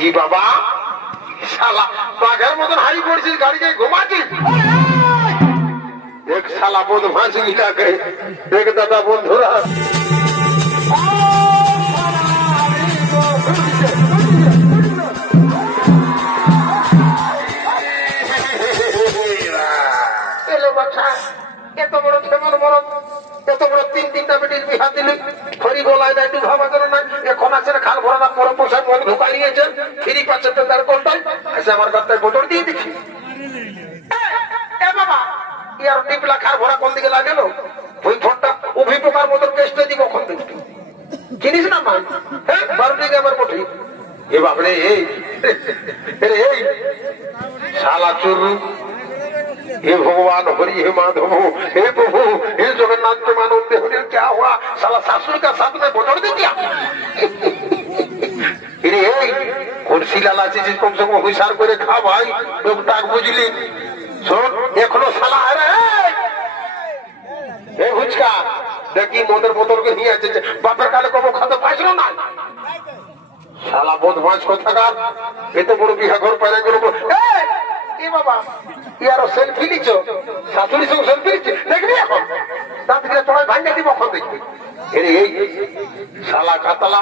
কি বাবা শালা বাঘের মতন হারি পড়ছিস গাড়ি যাই ঘুমাচ্ছিস এক শালা বদমাশ গিলাকে দেখ দাদা বন্ধুরা এত বড় ফেমন বড় এত বড় তিনটা বেটির বিহা দিলি ফরি বলায় না একটু ভাবা গেল না এখন আছে খাল ভরা পরে পোশাক মনে ঢুকাই নিয়েছে ফিরি পাচ্ছে তার কোনটাই এসে আমার গাত্তায় বোতল দিয়ে দেখি বাবা ইয়ার টিপলা খাল ভরা কোন দিকে লাগেল ওই ফোনটা উভি পোকার মতন কেসটা দিব ওখান থেকে চিনিস না মা হ্যাঁ 12 দিকে আমার পঠি এ বাবরে এই শালা চুরু हे भगवान हरि हे माधव हे प्रभु हे जगन्नाथ के मानव देवने क्या हुआ साला सासुर का साथ में बटोर दे दिया कुर्सी लालाची चीज कम से कम हुशार करे खा भाई लोग टाक बुझली सुन एखनो साला है रे हे हुचका देखी मोदर बोतल के नहीं আছে বাপের কালে কবো খাতে পাইছিল না শালা বদমাশ কোথাকার এত বড় বিয়া ঘর পাইরা গেল এ বাবা ইয়ার সেলফি নিচ্ছ শাশুড়ির সঙ্গে সেলফি নিচ্ছে দেখবি এখন তার দিকে তোমায় ভাঙিয়ে দিব এখন দেখবি এই শালা কাতালা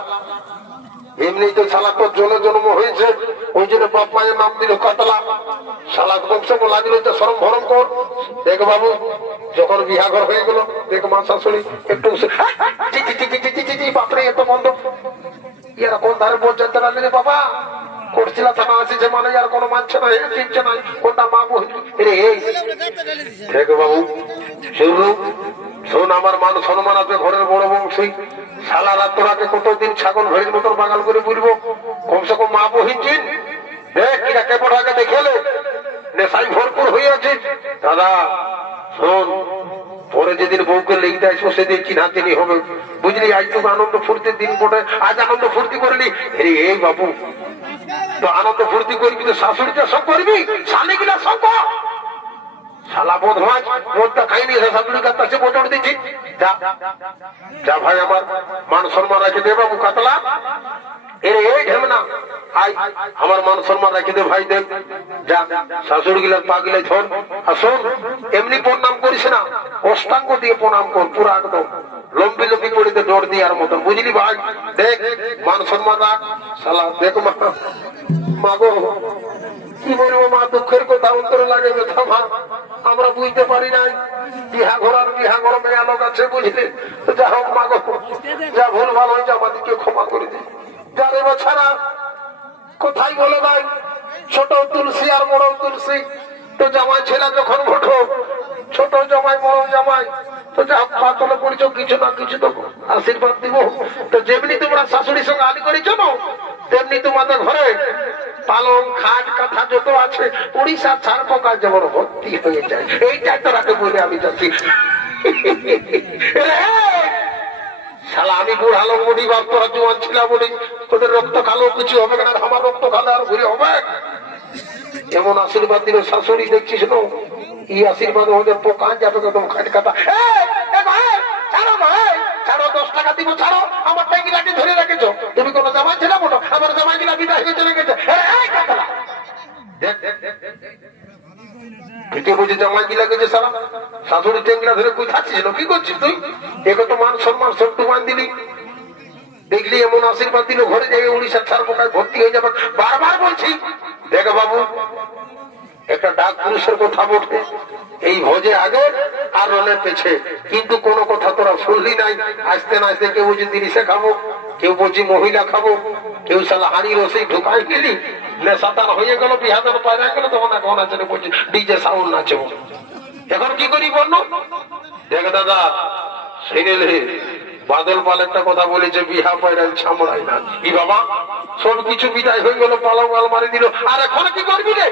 এমনি তো শালা তো জন্ম হয়েছে ওই জন্য বাপ মায়ের নাম দিল কাতালা শালা বংশ লাগলো তো সরম ভরম কর দেখ বাবু যখন বিহাঘর হয়ে গেল দেখ মা শাশুড়ি একটু বাপরে এত বন্ধ ইয়ারা কোন ধারে বোঝ যেতে লাগলে বাবা করছিলা থানা আছে যে মানে আর কোনো মানছে না চিনছে না কোনটা মা বই রে বাবু শোন আমার মান সম্মান আছে ঘরের বড় বংশী সালা রাত তোরাকে কতদিন ছাগল ভেড়ির মতন বাঙাল করে বলবো কমসে কম মা বহিন চিন দেখ কিরা কেপট আগে দেখেলে নেশাই ভরপুর হয়ে আছে দাদা শোন পরে যেদিন বউকে লেগে আসবো সেদিন চিনাচিনি হবে বুঝলি আজ তো আনন্দ ফুর্তির দিন পড়ে আজ আনন্দ ফুর্তি করলি এই বাবু তো আনন্দ ফুর্তি করবি তো শাশুড়িটা সব করবি শালি গিলা সব শালা বদমাস মদটা খাইনি শাশুড়ি কাছে বটর দিচ্ছি যা ভাই আমার মান সম্মান রাখে দে বাবু কাতলা এই ঢেমনা আই আমার মান সম্মান রাখে দে ভাই দেখ যা শাশুড়ি গিলা পা গিলা ধর আর শোন এমনি প্রণাম করিস না অষ্টাঙ্গ দিয়ে প্রণাম কর পুরো একদম লম্বি লম্বি করে ডর দেওয়ার মতন বুঝলি ভাই দেখ মান সম্মান রাখ শালা দেখ মা গো কি বলবো মা দুঃখের কথা অন্তরে লাগে ব্যথা মা আমরা বুঝতে পারি নাই বিহা ঘর মেয়া লোক আছে বুঝলে যা হোক মা গো যা ভুল ভাল হয়েছে আমাদেরকে ক্ষমা করে দিই যারে বাছারা কোথায় বলে ভাই ছোট তুলসী আর বড় তুলসী তো জামাই ছেলে যখন ঘটো ছোট জামাই বড় জামাই তো যা পাতলে পড়ছ কিছু না কিছু তো আশীর্বাদ দিব তো যেমনি তোমরা শাশুড়ির সঙ্গে আলি করেছ না তেমনি তোমাদের ঘরে পালং খাট কাঁথা যত আছে উড়িষ্যা ছাড় পোকা যেমন ভর্তি হয়ে যায় এইটাই তোরাকে বলে আমি যাচ্ছি শালা আমি বুড়ালো বলি বা তোরা জোয়ান ছিলা বলি তোদের রক্ত খালো কিছু হবে না আমার রক্ত খালে আর ঘুরে হবে এমন আশীর্বাদ দিল শাশুড়ি দেখছিস না এই আশীর্বাদ ওদের পোকা যাবে একদম খাট কাটা ছাড়ো ভাই ছাড়ো 10 টাকা দিব ছাড়ো আমার টাইগিলাকে ধরে রেখেছ তুমি কোনো জামাই ছেলে বলো আমার জামাই গিলা বিদায় হয়ে চলে গেছে বুঝে জামাই গিলা গেছে সারা শাশুড়ি টেঙ্গিলা ধরে কই থাকছিস কি করছিস তুই একে তো মান সম্মান সব মান দিলি দেখলি এমন আশীর্বাদ দিল ঘরে যাই উড়িষ্যার ছাড় পোকায় ভর্তি হয়ে যাবে বারবার বলছি দেখো বাবু একটা ডাক পুরুষের কথা বলতে এই ভোজে আগে আর রনের পেছে কিন্তু কোনো কথা তোরা শুনলি নাই আসতে না আসতে কেউ বুঝি তিরিশে খাবো কেউ বুঝি মহিলা খাবো কেউ সালা হাড়ি রসেই ঢুকাই গেলি নেশাতান হয়ে গেল বিহাদান পায়রা গেল তখন এখন আছে বলছি ডিজে সাউন্ড নাচে এখন কি করি বন্য দেখ দাদা শুনেলে বাদল পাল একটা কথা বলেছে বিহা পায়রাল ছামড়াই না কি বাবা সব কিছু বিদায় হয়ে গেল পালং আলমারি দিল আর এখন কি করবি রে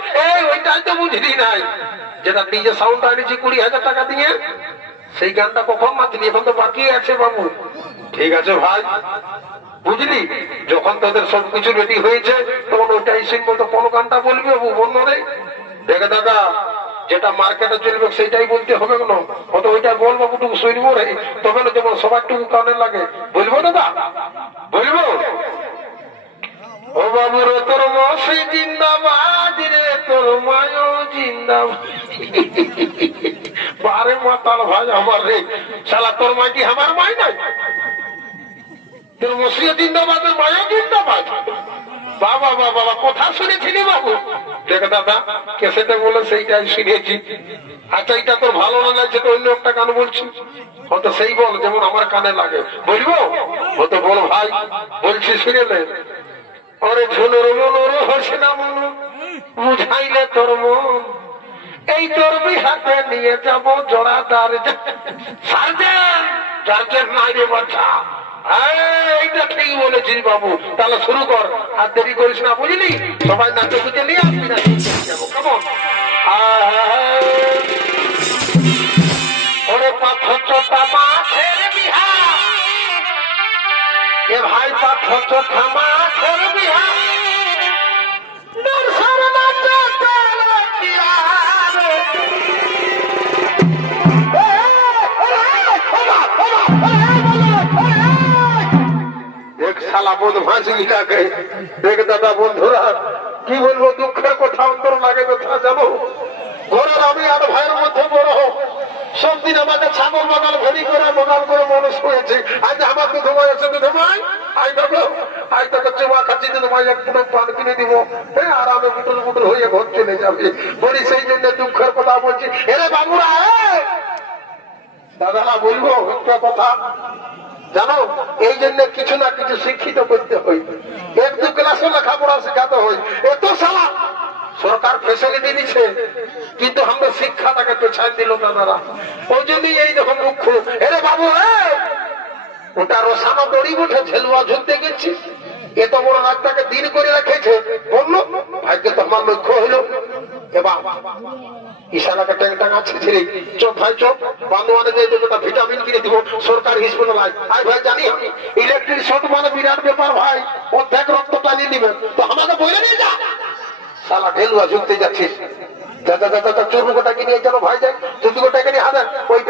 ওইটাই তো বুঝলি নাই যেটা ডিজে সাউন্ড আনিছি 20,000 টাকা দিয়ে সেই গানটা কখন মাতিনি এখন তো বাকি আছে বাবু ঠিক আছে ভাই বুঝলি যখন তোদের সবকিছু রেডি হয়েছে তখন ওইটাই শুনবো তো কোন গানটা বলবি বাবু বন্ধ নেই দেখে দাদা যেটা মার্কেটে চলবে সেইটাই বলতে হবে কেন অত ওইটা বল বাবুটুকু শুনবো রে তবে না যেমন সবারটুকু কানে লাগে বলবো দাদা বলবো ও বাবু রে তোর মশাই জিন্দাবাদ রে, তোর মায়ও জিন্দাবাদ। বারে মাতাল ভাই আমার রে, শালা তোর মা কি আমার মাই নাই? তোর মশিও জিন্দাবাদ, মায়ও জিন্দাবাদ। বাবা বাবা বাবা, কোথা শুনেছিলি বাবু? দেখ দাদা, কেসেটে বলে সেইটাই শুনেছি। আচ্ছা, এটা তোর ভালো না লাগছে তো অন্য একটা গান বলছি, হয়তো সেই বল যেমন আমার কানে লাগে। বলবো? হয়তো বল ভাই, বলছি শুনে নে। ওরে ঝুনুর মনুর হোসনা মনু বুঝাইলে তোর মন, এই তোর বিহাতে নিয়ে যাবো জোড়াদার সার্জেন্ট নাই রে বাচ্চা। এইটা ঠিক বলেছিস বাবু, তাহলে শুরু কর, আর দেরি করিস না, বুঝলি? সবাই নাচে বুঝে নিয়ে আসবি না, কেমন? ওরে পাথর চোটা মাছের বিহা, এ ভাই পাথর চোটা মাছের বিহা, দেখ দাদা বন্ধুরা, কি বলবো, দুঃখের কথা, অন্তর লাগে ব্যথা জানো। ঘরের আমি আর ভাইয়ের মধ্যে বড়, সব দিন আমাকে ছাগল বগাল ভেরি করে বগাল করে মানুষ হয়েছে। আজ আমার দুধমাই আছে, দুধমাই আই দেখো, আই তোকে চুমা খাচ্ছি, দুধমাই এক ফুটো পান কিনে দিব, হ্যাঁ আরামে বুটুল বুটুল হয়ে ঘর চলে যাবে। বলি সেই জন্য দুঃখের কথা বলছি। এরে বাবুরা, দাদারা বলবো একটা কথা জানো, এই জন্য কিছু না কিছু শিক্ষিত করতে হয়, এক দু ক্লাসে লেখাপড়া শেখাতে হয়। এত সালা সরকার ফেসিলিটি দিচ্ছে, কিন্তু আমরা শিক্ষাটাকে পেছাই দিল দাদারা। ওই জন্যই এই দেখো মুখ্য। এরে বাবু, ওটা রসানো দড়ি উঠে ঝেলুয়া ঝুলতে গেছি, এত বড় রাতটাকে দিন করে রেখেছে, বললো ভাগ্যে তো আমার লক্ষ্য হইল। এবার ইশারাকে ট্যাং ট্যাং আছে ছেড়ে চোখ ভাই চোখ বান্ধবানে যে একটা ভিটামিন কিনে দিব সরকারি হাসপাতাল। আই ভাই জানি আমি ইলেকট্রিক শর্ট মানে বিরাট ব্যাপার ভাই, অর্ধেক রক্ত টানিয়ে দিবেন, তো আমাকে বলে নিয়ে যা। শালা ঢেলুয়া ঝুঁকতে যাচ্ছিস, দাদা দাদা দাদা চুরমুখোটা কিনে যেন ভাই যায়, চুরমুখোটাকে নিয়ে হাজার ওই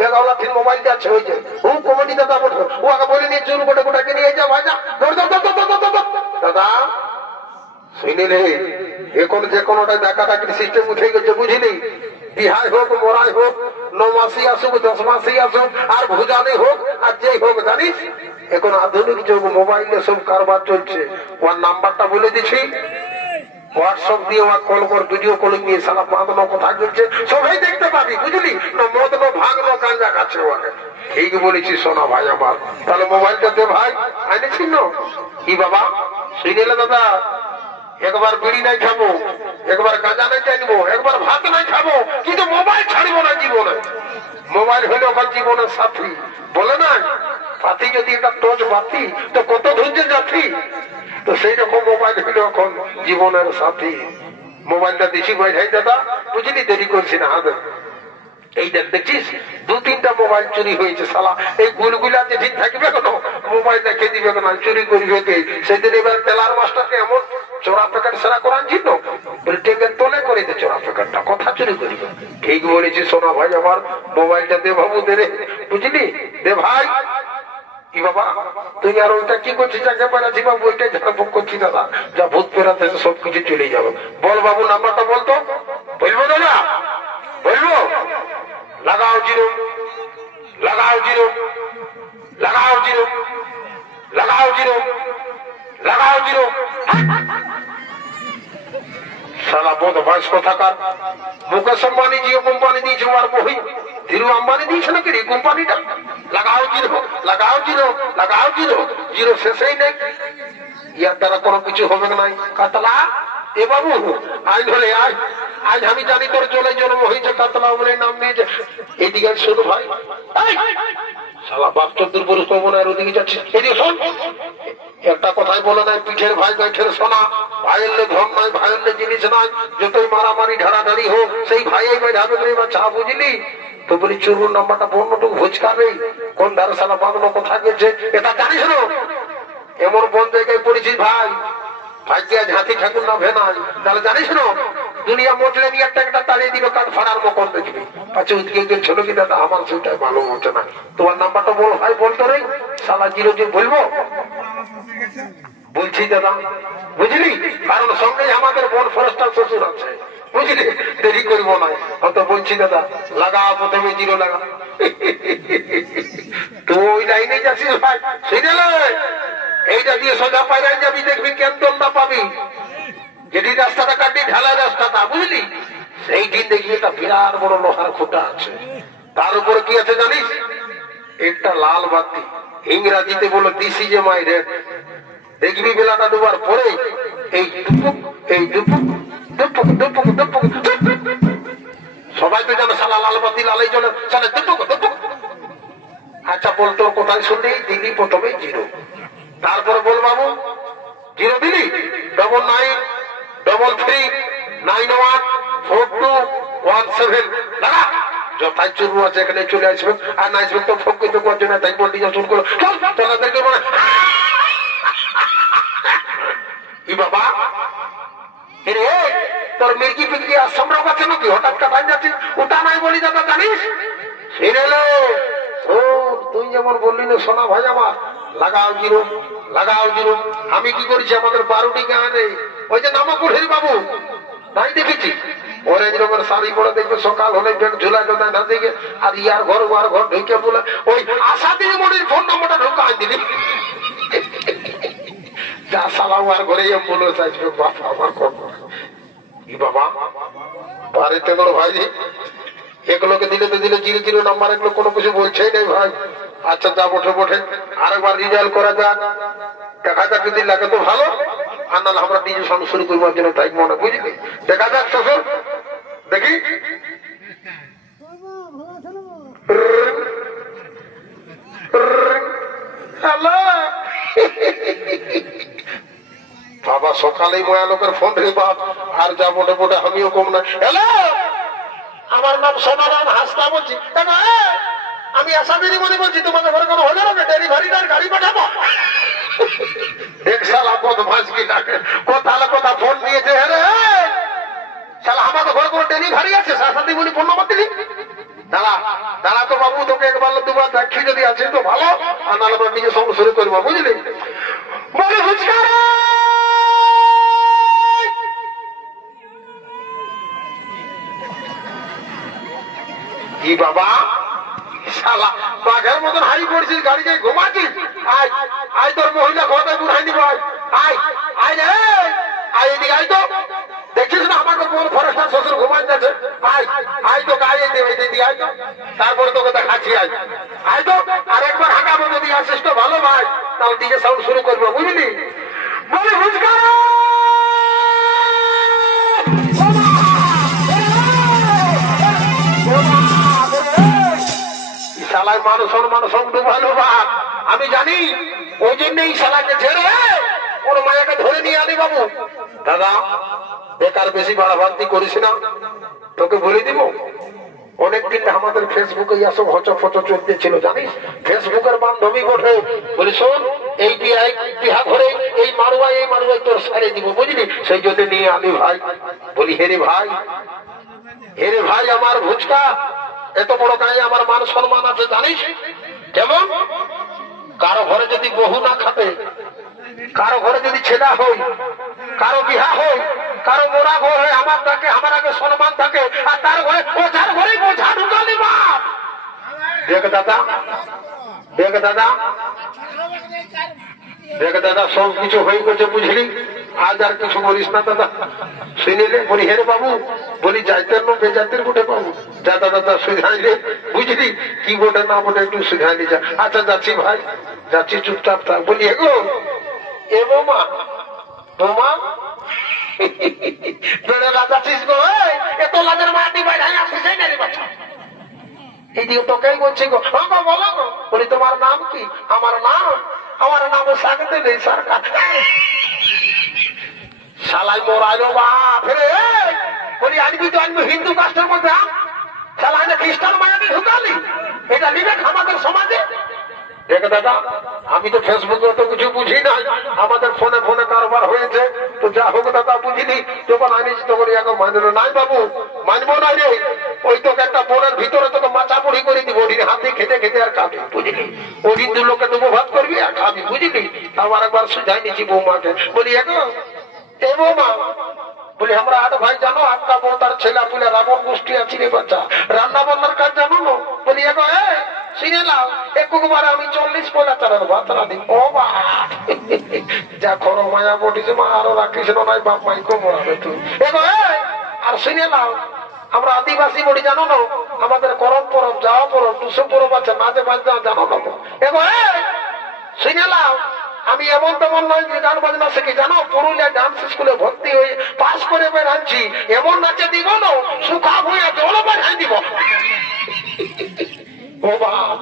বেগাওয়ালা ঠিক মোবাইলটা আছে ওই যে ও কমেডি দাদা বলছো, ও আগে বলে নিয়ে চুরমুখোটাকে নিয়ে যা ভাই যা। দাদা শুনিলে এখন যে কোনোটাই ডাকাডাকির সিস্টেম উঠে গেছে, বুঝলি? বিহাই হোক, মরাই হোক, 9 মাসই আসুক, 10 মাসই আসুক, আর ভুজানি হোক, আর যেই হোক, জানিস এখন আধুনিক যুগ, মোবাইলে সব কারবার চলছে। ওর নাম্বারটা বলে দিচ্ছি, হোয়াটসঅ্যাপ দিয়ে ওরা কল কর, ভিডিও কলিং নিয়ে সারা বাঁধনো কথা চলছে, সবাই দেখতে পাবি, বুঝলি? না মদ নো ভাগ নো গাঞ্জা খাচ্ছে ওকে। ঠিক বলেছি সোনা ভাই আমার, তাহলে মোবাইলটা দে ভাই, আইনেছিস না কি বাবা? শুনিলে দাদা, একবার বিড়ি নাই খাবো, একবার গাঁজা নাই টানবো, একবার ভাত নাই খাবো, কিন্তু মোবাইল ছাড়বো না জীবনে। মোবাইল হলে ওখান জীবনের সাথী, বলে না সাথী যদি একটা টচ বাতি তো কত ধৈর্য যাচ্ছি, তো সেই রকম মোবাইল হলো এখন জীবনের সাথী। মোবাইলটা দিছি ভাই ভাই দাদা, বুঝলি? দেরি করছি না হাতে। এই দেখছিস 2-3টা মোবাইল চুরি হয়েছে, শালা এই গুলগুলা যে ঠিক থাকবে কেন, মোবাইল রেখে দিবে কেন, চুরি করবে কে? সেদিন এবার টেলার মাস্টারকে এমন চোরা প্যাকেট সেরা করান ছিল, টেকের তলে করে দে চোরা প্যাকেটটা, কথা চুরি করিবে। ঠিক বলেছি সোনা ভাই আমার, মোবাইলটা দে বাবু, দে রে, বুঝলি? দে ভাই। কি বাবা তুই আর ওইটা কি করছিস? একেবারে আছি বাবু, ওইটাই ঝাড়ফুঁক করছি দাদা, যা ভূত পেরাতে সবকিছু চলে যাবে। বল বাবু, নাম্বারটা বলতো। বলবো দাদা, বলবো? লাগাও জিরো, লাগাও জিরো, লাগাও জিরো, লাগাও জিরো, লাগাও জিরো। সারা বোধ বয়স কোথাকার, মুকেশ আম্বানি জিও কোম্পানি দিয়েছে, আমার বহি ধীরু আম্বানি দিয়েছে নাকি এই কোম্পানিটা? লাগাও জিরো, লাগাও জিরো, লাগাও জিরো, জিরো শেষেই নেই। ইয়ার দ্বারা কোনো কিছু হবে না। কাতলা এ বাবু আজ ধরে আজ আজ আমি জানি তোর জলে জন্ম হয়েছে, কাতলা বলে নাম নিয়েছে। এদিকে শুধু ভাই শালা বাপ 14 পুরুষ কমনের ওদিকে যাচ্ছে, এদিকে শোন। একটা কথাই বলে নাই, পিঠের ভাই গাইঠের সোনা, ভাইয়ের ধন নাই, ভাইয়ের জিনিস নাই, যতই মারামারি ঢাড়াঢাড়ি হোক সেই ভাইয়ের ভাবে চা, বুঝলি? তো বলি চুরুর নাম্বারটা বন্যটুকু ভোজকাবে কোন ধারে সালা বাঁধনো কথা গেছে, এটা জানিস না? এমন কোন জায়গায় পড়েছিস ভাই, ভাগ্যে আজ হাতি ঠাকুর না ভেনাই, তাহলে জানিস না দুনিয়া মোটলে নিয়ে একটা তাড়িয়ে দিল, কাঠ ফাড়ার মকন দেখবি। পাচ্ছে উদ্যোগ ছিল কি দাদা, আমার সেটাই ভালো হচ্ছে না। তোমার নাম্বারটা বল ভাই, বলতো রে শালা, জিরো জিরো বলবো? বলছি দাদা, বুঝলি, কারণ সঙ্গে আমাদের বন ফরেস্টার শ্বশুর আছে, বুঝলি, দেরি করবো না। হয়তো বলছি দাদা, লাগা প্রথমে জিরো লাগা। তো ওই লাইনে যাচ্ছিস ভাই, সিরিয়ালে এইটা দিয়ে সোজা পায়রায় যাবি, দেখবি কেন্দ্রটা পাবি, যেটি রাস্তাটা কাটি ঢালাই রাস্তাটা, বুঝলি, সেই দিন দেখবি একটা বিরাট বড় লোহার খুঁটা আছে, তার উপরে কি আছে জানিস, একটা লাল বাতি, ইংরাজিতে বলো this is a my red. দেখবি বেলাটা ডুবার পরে এই দুপুক এই দুপুক দুপুক দুপুক দুপুক, সবাই তো জানো সালা লাল বাতি লালাই চলে, সালা দুপুক দুপুক। আচ্ছা বল, তোর কোথায় শুনলি? দিদি প্রথমে জিরো, তারপরে বল বাবু, জিরো দিলি, 9933914217 দাঁড়া, যথায় চুরু আছে এখানে চলে আসবে, আর না আসবে তো ফোক করতে পারছে না, তাই বলটি যা শুরু করো তোদেরকে মানে কি বাবা রে, তোর মির্গি ফিরগি আর সম্রাট আছে নাকি? হঠাৎ কাটাই যাচ্ছিস, ওটা নাই বলি দাদা জানিস, সিরেলো তুই যেমন বললি না সোনা ভাই আমার, লাগাও জিরো লাগাও জিরো। আমি কি করেছি, আমাদের বারোটি গানে ওই যে নামকুড়ির বাবু নাই দেখেছি, অরেঞ্জ রঙের শাড়ি পরে দেখবে, সকাল হলে ব্যাগ ঝুলা জোদায় না দেখে, আর ইয়ার ঘর ওয়ার ঘর ঢুকে বলে ওই আশা দিয়ে মনির ফোন নম্বরটা ঢুকাই দিলি, যা সালা ওয়ার ঘরে অ্যাম্বুলেন্স আসবে, বাবা আমার করবো কি বাবা, বাড়িতে তোর ভাই এগুলোকে দিলে তো দিলে, জিরো জিরো নাম্বার, এগুলো কোনো কিছু বলছেই নেই ভাই। আচ্ছা যা বটে বটে, আরেকবার রিজাল্ট করা যাক, দেখা যাক, যদি লাগে তো ভালো, আর নাহলে আমরা নিজে সঙ্গে শুরু করবার জন্য তাই মনে, বুঝলি, দেখা যাক শ্বশুর, দেখি বাবা সকালেই ময়া লোকের ফোন রে বাপ, আর যা বটে বটে আমিও কম না। হ্যালো, আমার নাম সোনারাম হাসতা বলছি, আমি আসামেরই মনে বলছি, তোমাদের ঘরে কোনো হলে হবে ডেলিভারিটার গাড়ি পাঠাবো। এক শালা বদমাস কি ডাকে, কোথালে কোথা ফোন দিয়েছে, হ্যাঁ শালা আমাদের ঘরে কোনো ডেলিভারি আছে, শাসাদি বলি ফোন নম্বর দিলি, দাঁড়া দাঁড়া তো বাবু, তোকে একবার দুবার দেখি, যদি আছে তো ভালো, আর নাহলে আমরা নিজের সঙ্গে শুরু করবো, বুঝলি। বলি ফুচকা কি বাবা, শালা বাঘের মতন হাই করছিস, গাড়িতে ঘুমাচ্ছিস, আয় আয়, তোর মহিলা ঘরটা বুড়াই নিব, আয় আয় আয় রে, আয় এদিকে আয় তো, দেখছিস না আমাকে কোন ফরেস্টার শ্বশুর ঘুমাই যাচ্ছে, আয় আয় তো গায়ে দিদি আয় তো, তারপরে তোকে দেখাচ্ছি, আয় আয় তো, আর একবার হাঁকাবো, যদি আসিস তো ভালো ভাই, তাহলে ডিজে সাউন্ড শুরু করবো, বুঝলি। বলি ফুচকা শালায় মানুষ ডুবালো বাপ, আমি জানি, ওই জন্যই শালাকে ছেড়ে ওর মায়াকে ধরে নিয়ে আনি বাবু। দাদা বেকার বেশি বাড়াবাড়তি করিস না, তোকে বলে দিব, অনেকদিন আমাদের ফেসবুকে সব হচফচ চলতে ছিল জানিস, ফেসবুকের বান্ধবী বটে, বলি শোন এই বিহা ঘরে এই মারুয়াই তোর সারে দিব, বুঝলি, সেই জন্য নিয়ে আনি ভাই। বলি হেরে ভাই আমার ভুচকা এত বড় গায়ে আমার মান সম্মান আছে জানিস, যেমন কারো ঘরে যদি বহু না খাবে, কারো ঘরে যদি ছেলা হই, কারো বিহা হই, কারো মোরা ঘর হয়, আমার তাকে আমার আগে সম্মান থাকে, আর তার ঘরে ওঝার ঘরে বোঝা ঢুকালি বাপ। দেখ দাদা সব কিছু হয়ে গেছে, বুঝলি, আজ আর কিছু বলিস না দাদা, শুনিলে বলি হেরে বাবু, বলি যাইতের নো বেজাতের বটে বাবু, যা দাদা সুঝাইলে, বুঝলি, কি বটে না বটে একটু সুঝাইলে যা। আচ্ছা যাচ্ছি ভাই, যাচ্ছি, চুপচাপ থাক। বলি এগো এ বৌমা, বৌমা বেড়ে যাচ্ছিস গো, এত লাজের মাটি বাইরে আসিস না রে বাচ্চা, এইদিকে তোকেই বলছি গো, বলো গো। বলি তোমার নাম কি? আমার নাম সাগতে নেই সরকার। শালাই মোরাইলো বাপ রে, বলি আনবি তো আনবি হিন্দু কাস্টের মধ্যে, শালা খ্রিস্টান মায়াবি ঢুকালি, এটা বিবেক আমাদের সমাজে। দেখ দাদা আমি তো ফেসবুকে তো কিছু বুঝি না, আমাদের ফোনে কারবার হয়েছে, তো যা হোক দাদা বুঝিনি, যখন আনিস তখন এখন মানলো নাই বাবু, মানবো না রে, ওই তোকে একটা বোনের ভিতরে তোকে মাচাপুরি করে দিব, হাতে খেতে আর খাবি, বুঝলি, ওই হিন্দু লোককে দেবো ভাত করবি আর খাবি, বুঝলি, আবার একবার সুঝাই নিছি বৌমাকে, বলি এগো এ বৌমা, বলি আমরা 8 ভাই জানো, 8টা বউ তার ছেলা পুলে রাবণ গোষ্ঠী আছে রে বাচ্চা, রান্না বান্নার কাজ জানো না? বলি এগো শুনে নাও, একবারে আমি 40 পয়লা চালের ভাত রাঁধি। ও বা যা করো মায়া বটিছে মা, আরো রাখিস নাই, বাপ মাই কো মরাবে তুই। এগো আর শুনে নাও, আমরা আদিবাসী বড়ি জানো না, আমাদের করম পরব, যাওয়া পরব, টুসু পরব আছে, মাঝে মাঝে জানো না? এগো শুনে নাও, আমি এমন তেমন নয় যে গান বাজনা শিখি, জানো পুরুলিয়া ডান্স স্কুলে ভর্তি হয়ে পাস করে বেড়াচ্ছি, এমন নাচে দিব না সুখা হয়ে জল বাড়াই দিব। ও বাপ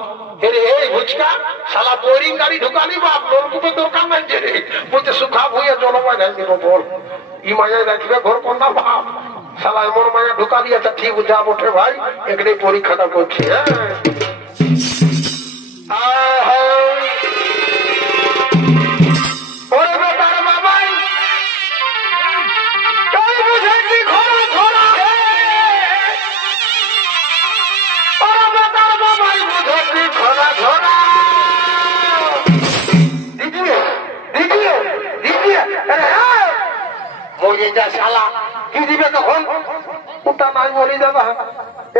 রে এই ভুচকা শালা বোরিং গাড়ি ঢুকালি বাপ, নলকূপের দোকান নাই যে রে, বলছে সুখা হয়ে জল বাড়াই দিব। বল ই মায়ায় রাখবে ঘর কন্যা বাপ, শালা এমন মায়া ঢুকালি। আচ্ছা ঠিক যা বটে ভাই, এখানে পরীক্ষাটা করছি।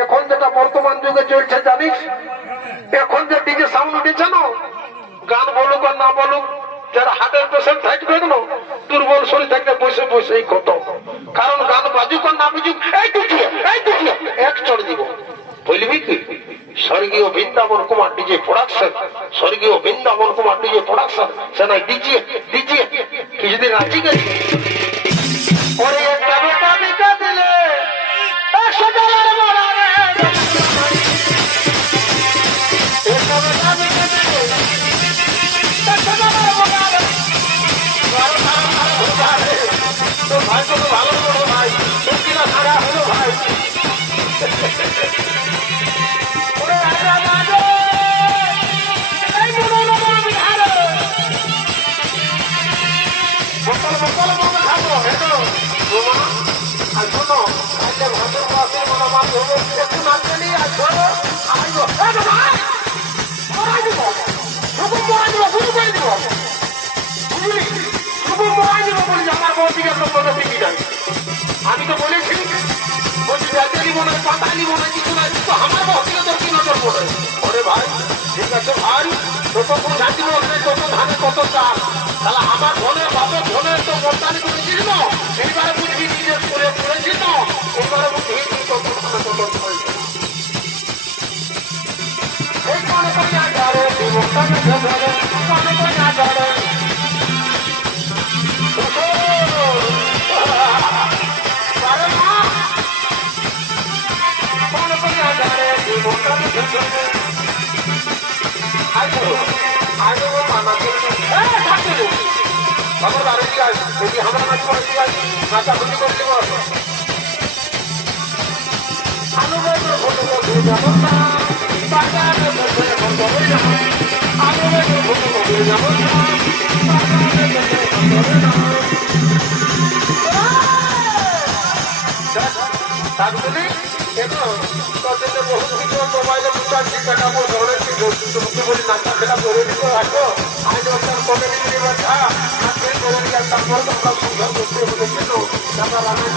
এখন যেটা বর্তমান যুগে চলছে জানিস, এখন যে ডিজে সাউন্ড উঠেছে না, গান বলুক আর না বলুক, যারা হার্টের পেশেন্ট থাকবে না, দুর্বল শরীর থাকবে, বসে বসেই কত। কারণ গান বাজুক আর না বুঝুক, এই দুটিয়ে এক চড় দিব। বলবি কি স্বর্গীয় বৃন্দাবন কুমার ডিজে প্রোডাকশন, স্বর্গীয় বৃন্দাবন কুমার ডিজে প্রোডাকশন, সে নাই ডিজে কিছুদিন রাজি গেছি। ওরে একটা বেটা বিকা দিলে 100 ডলার মারা রে, একটা বেটা বিকা দিলে 100 ডলার মারা রে, তো ভাই তো ভালো করো ভাই, কিনা সারা হলো ভাই। ওরে রাজা রাজা এই মনো মনো বিহারে বকল বকল মনো খাবো হেতো ওমা আর শোনো আজকে ভাদ্র মাসে মনো মাস হবে, একটু নাচনি আর ধরো আইগো এ ভাই ওরাই দিব শুভ মোরাই দিব, শুরু করে দিব বুঝলি, শুভ মোরাই দিব বলি আমার বউদিকে তো কোনো ঠিকই নাই। আমি তো বলেছি বলছি রাজনী মনে পাতালি মনে কিছু নাই, তো আমার বউদিকে তোর কি নজর পড়ে? ওরে ভাই ঠিক আছে ভাই, তত কোন জাতি বলবে তত ধানে কত চাল, তাহলে আমার ধনের বাপের ধনের তো বর্তানি করেছিস না, এইবারে বুঝবি নিজের করে করেছিস না, এইবারে বুঝবি তত ধানে তত হয়েছে। এই মনে করি আজারে জীবনটাকে ধরে, মনে করি আজারে মনে করি আজারে জীবনটাকে ধরে আগে মানা থাকবে আমার বাড়ি দিয়ে আসবে, যদি আমরা নাচ করে দিয়ে আসি নাচা খুঁজি করে দেবো। আলু ভোট করবে যাবো না, বাজারে বন্ধ হয়ে যাবে, আলু ভোট করবে যাবো না, বাজারে বন্ধ হবে না। থাকবে তোদের বহু কিছু মোবাইলে বুঝাচ্ছি টাকা ধরে তুমি বলি নাচা সেটা করে দিতে রাখো, আজ আপনার কমেডি নিয়ে বাচ্চা নাচে করে দিয়ে তারপর আমরা সুন্দর করতে বলেছিল আমরা রান্না